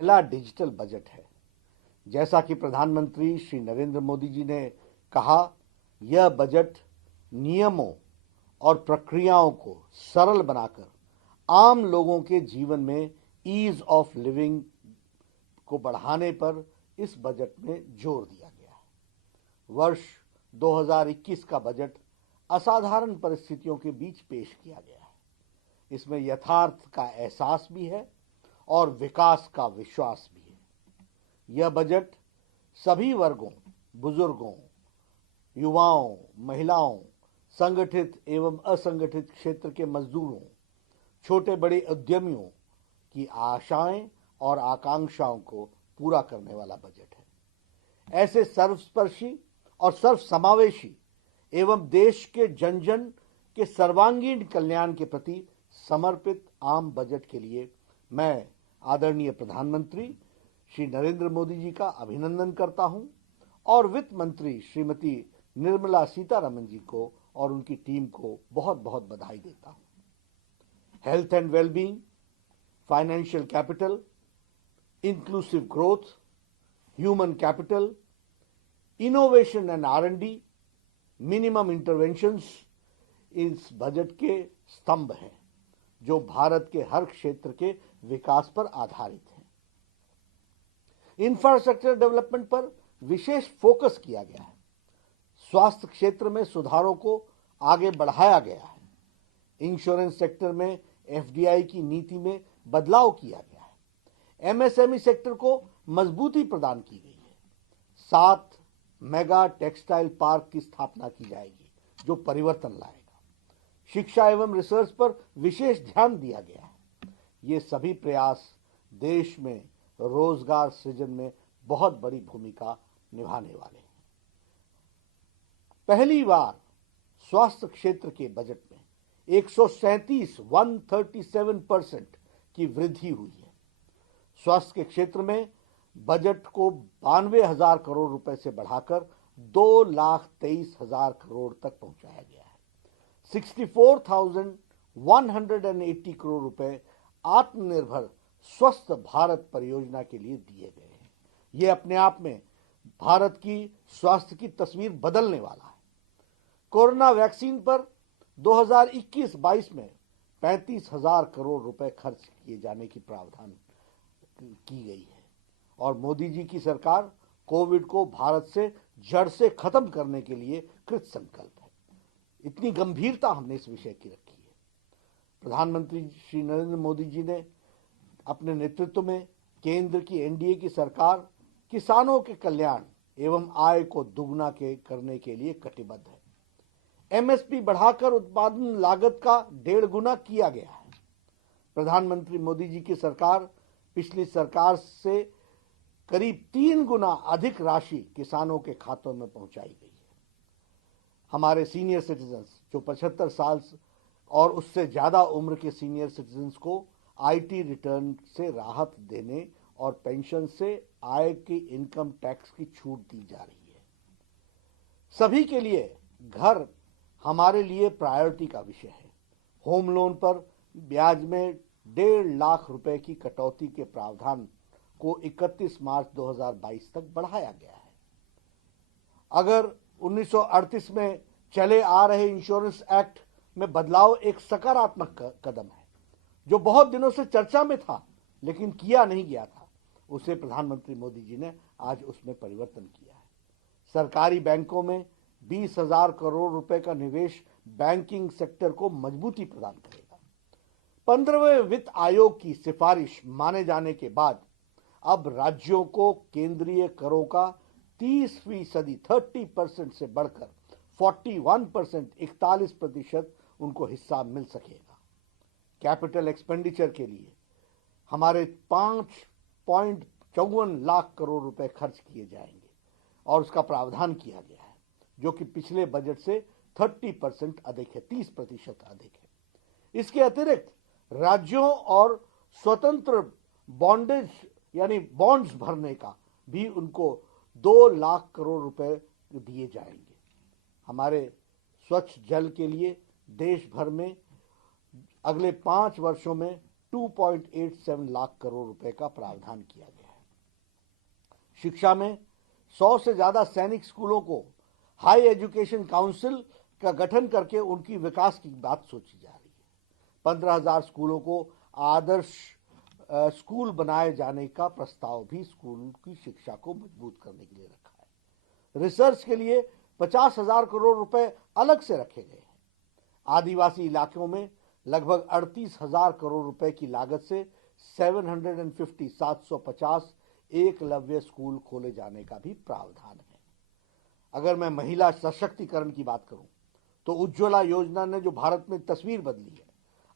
पहला digital budget है। जैसा कि प्रधानमंत्री श्री नरेंद्र मोदी जी ने कहा, यह बजट नियमों और प्रक्रियाओं को सरल बनाकर आम लोगों के जीवन में ईज ऑफ लिविंग को बढ़ाने पर इस बजट में जोर दिया गया है। वर्ष 2021 का बजट असाधारण परिस्थितियों के बीच पेश किया गया है। इसमें यथार्थ का एहसास भी है और विकास का विश्वास भी है। यह बजट सभी वर्गों, बुजुर्गों, युवाओं, महिलाओं, संगठित एवं असंगठित क्षेत्र के मजदूरों, छोटे बड़े उद्यमियों की आशाएं और आकांक्षाओं को पूरा करने वाला बजट है। ऐसे सर्वस्पर्शी और सर्वसमावेशी एवं देश के जन जन के सर्वांगीण कल्याण के प्रति समर्पित आम बजट के लिए मैं आदरणीय प्रधानमंत्री श्री नरेंद्र मोदी जी का अभिनंदन करता हूं और वित्त मंत्री श्रीमती निर्मला सीतारमण जी को और उनकी टीम को बहुत बहुत बधाई देता हूं। Health and wellbeing, financial capital, inclusive growth, human capital, innovation and R&D, minimum interventions इस बजट के स्तंभ हैं जो भारत के हर क्षेत्र के विकास पर आधारित हैं। इंफ्रास्ट्रक्चर डेवलपमेंट पर विशेष फोकस किया गया है। स्वास्थ्य क्षेत्र में सुधारों को आगे बढ़ाया गया है। इंश्योरेंस सेक्टर में FDI की नीति में बदलाव किया गया है। MSME सेक्टर को मजबूती प्रदान की गई है। 7 मेगा टेक्सटाइल पार्क की स्थापना की जाएगी जो परिवर्तन लाएगा। शिक्षा एवं रिसर्च पर विशेष ध्यान दिया गया है। ये सभी प्रयास देश में रोजगार सृजन में बहुत बड़ी भूमिका निभाने वाले हैं। पहली बार स्वास्थ्य क्षेत्र के बजट में 137% की वृद्धि हुई है। स्वास्थ्य के क्षेत्र में बजट को 92,000 करोड़ रुपए से बढ़ाकर 2,23,000 करोड़ तक पहुंचाया गया है। 64,180 करोड़ रुपए आत्मनिर्भर स्वस्थ भारत परियोजना के लिए दिए गए हैं। यह अपने आप में भारत की स्वास्थ्य की तस्वीर बदलने वाला है। कोरोना वैक्सीन पर 2021-22 में 35,000 करोड़ रुपए खर्च किए जाने की प्रावधान की गई है और मोदी जी की सरकार कोविड को भारत से जड़ से खत्म करने के लिए कृत संकल्प है। इतनी गंभीरता हमने इस विषय की रखी है। प्रधानमंत्री श्री नरेंद्र मोदी जी ने अपने नेतृत्व में केंद्र की NDA की सरकार किसानों के कल्याण एवं आय को दुगना करने के लिए कटिबद्ध है। MSP बढ़ाकर उत्पादन लागत का 1.5 गुना किया गया है। प्रधानमंत्री मोदी जी की सरकार पिछली सरकार से करीब 3 गुना अधिक राशि किसानों के खातों में पहुंचाई गई है। हमारे सीनियर सिटीजन्स जो 75 साल और उससे ज्यादा उम्र के सीनियर सिटीजन्स को IT रिटर्न से राहत देने और पेंशन से आय की इनकम टैक्स की छूट दी जा रही है। सभी के लिए घर हमारे लिए प्रायोरिटी का विषय है। होम लोन पर ब्याज में 1.5 लाख रुपए की कटौती के प्रावधान को 31 मार्च 2022 तक बढ़ाया गया है। अगर 1938 में चले आ रहे इंश्योरेंस एक्ट में बदलाव एक सकारात्मक कदम है जो बहुत दिनों से चर्चा में था लेकिन किया नहीं गया था। उसे प्रधानमंत्री मोदी जी ने आज उसमें परिवर्तन किया है। सरकारी बैंकों में 20,000 करोड़ रुपए का निवेश बैंकिंग सेक्टर को मजबूती प्रदान करेगा। 15वें वित्त आयोग की सिफारिश माने जाने के बाद अब राज्यों को केंद्रीय करों का 30% से बढ़कर 41% उनको हिस्सा मिल सकेगा। कैपिटल एक्सपेंडिचर के लिए हमारे 5.54 लाख करोड़ रुपए खर्च किए जाएंगे और उसका प्रावधान किया गया है जो कि पिछले बजट से 30% अधिक है, 30% अधिक है। इसके अतिरिक्त राज्यों और स्वतंत्र बॉन्डेज यानी बॉन्ड्स भरने का भी उनको 2 लाख करोड़ रुपए दिए जाएंगे। हमारे स्वच्छ जल के लिए देश भर में अगले 5 वर्षों में 2.87 लाख करोड़ रुपए का प्रावधान किया गया है। शिक्षा में 100 से ज्यादा सैनिक स्कूलों को हाई एजुकेशन काउंसिल का गठन करके उनकी विकास की बात सोची जा रही है। 15,000 स्कूलों को आदर्श स्कूल बनाए जाने का प्रस्ताव भी स्कूल की शिक्षा को मजबूत करने के लिए रखा है। रिसर्च के लिए 50,000 करोड़ रुपए अलग से रखे गए हैं। आदिवासी इलाकों में लगभग 38,000 करोड़ रुपए की लागत से 750 एकलव्य स्कूल खोले जाने का भी प्रावधान है। अगर मैं महिला सशक्तिकरण की बात करूं तो उज्ज्वला योजना ने जो भारत में तस्वीर बदली है,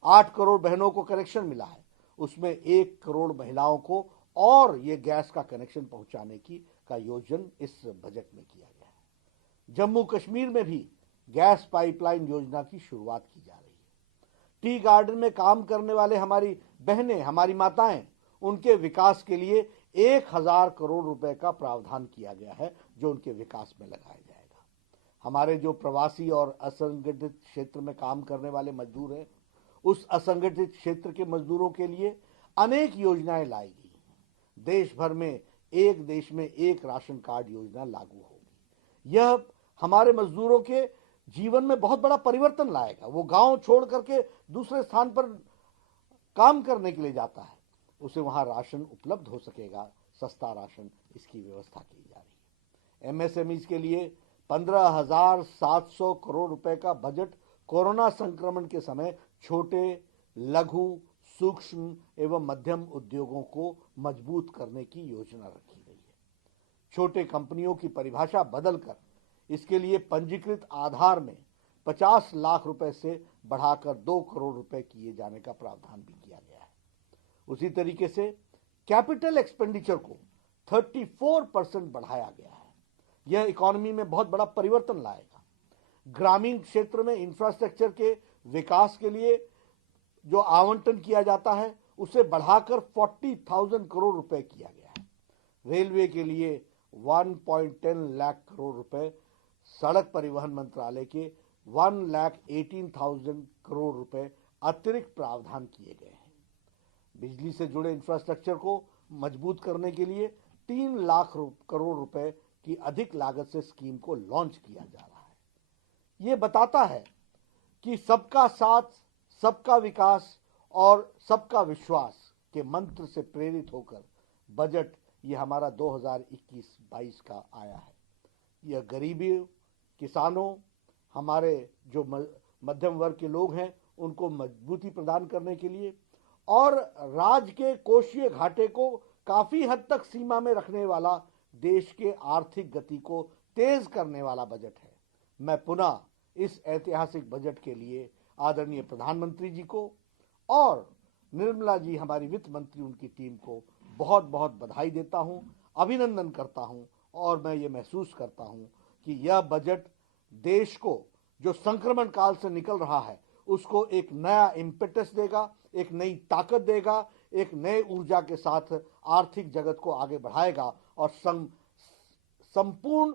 8 करोड़ बहनों को कनेक्शन मिला है, उसमें 1 करोड़ महिलाओं को और ये गैस का कनेक्शन पहुंचाने का योजन इस बजट में किया गया है। जम्मू कश्मीर में भी गैस पाइपलाइन योजना की शुरुआत की जा रही है। टी गार्डन में काम करने वाले हमारी बहनें, हमारी माताएं, उनके विकास के लिए 1,000 करोड़ रुपए का प्रावधान किया गया है जो उनके विकास में लगाया जाएगा। हमारे जो प्रवासी और असंगठित क्षेत्र में काम करने वाले मजदूर हैं, उस असंगठित क्षेत्र के मजदूरों के लिए अनेक योजनाएं लाई गई हैं। देश भर में एक देश में एक राशन कार्ड योजना लागू होगी। यह हमारे मजदूरों के जीवन में बहुत बड़ा परिवर्तन लाएगा। वो गांव छोड़ करके दूसरे स्थान पर काम करने के लिए जाता है, उसे वहां राशन उपलब्ध हो सकेगा, सस्ता राशन, इसकी व्यवस्था की जा रही है। एमएसएमईज के लिए 15,700 करोड़ रुपए का बजट कोरोना संक्रमण के समय छोटे, लघु, सूक्ष्म एवं मध्यम उद्योगों को मजबूत करने की योजना रखी गई है। छोटे कंपनियों की परिभाषा बदलकर इसके लिए पंजीकृत आधार में 50 लाख रुपए से बढ़ाकर 2 करोड़ रुपए किए जाने का प्रावधान भी किया गया है। उसी तरीके से कैपिटल एक्सपेंडिचर को 34% बढ़ाया गया है। यह इकोनॉमी में बहुत बड़ा परिवर्तन लाएगा। ग्रामीण क्षेत्र में इंफ्रास्ट्रक्चर के विकास के लिए जो आवंटन किया जाता है उसे बढ़ाकर 40,000 करोड़ रुपए किया गया है। रेलवे के लिए 1.10 लाख करोड़ रुपए, सड़क परिवहन मंत्रालय के 1,18,000 करोड़ रुपए अतिरिक्त प्रावधान किए गए हैं। बिजली से जुड़े इंफ्रास्ट्रक्चर को मजबूत करने के लिए 3 लाख करोड़ रुपए की अधिक लागत से स्कीम को लॉन्च किया जा रहा है। ये बताता है कि सबका साथ, सबका विकास और सबका विश्वास के मंत्र से प्रेरित होकर बजट ये हमारा 2021-22 का आया है। यह गरीबी, किसानों, हमारे जो मध्यम वर्ग के लोग हैं उनको मजबूती प्रदान करने के लिए और राज्य के कोषीय घाटे को काफी हद तक सीमा में रखने वाला, देश के आर्थिक गति को तेज करने वाला बजट है। मैं पुनः इस ऐतिहासिक बजट के लिए आदरणीय प्रधानमंत्री जी को और निर्मला जी, हमारी वित्त मंत्री, उनकी टीम को बहुत बहुत बधाई देता हूं, अभिनंदन करता हूं और मैं ये महसूस करता हूं कि यह बजट देश को जो संक्रमण काल से निकल रहा है उसको एक नया इम्पेटस देगा, एक नई ताकत देगा, एक नए ऊर्जा के साथ आर्थिक जगत को आगे बढ़ाएगा और संपूर्ण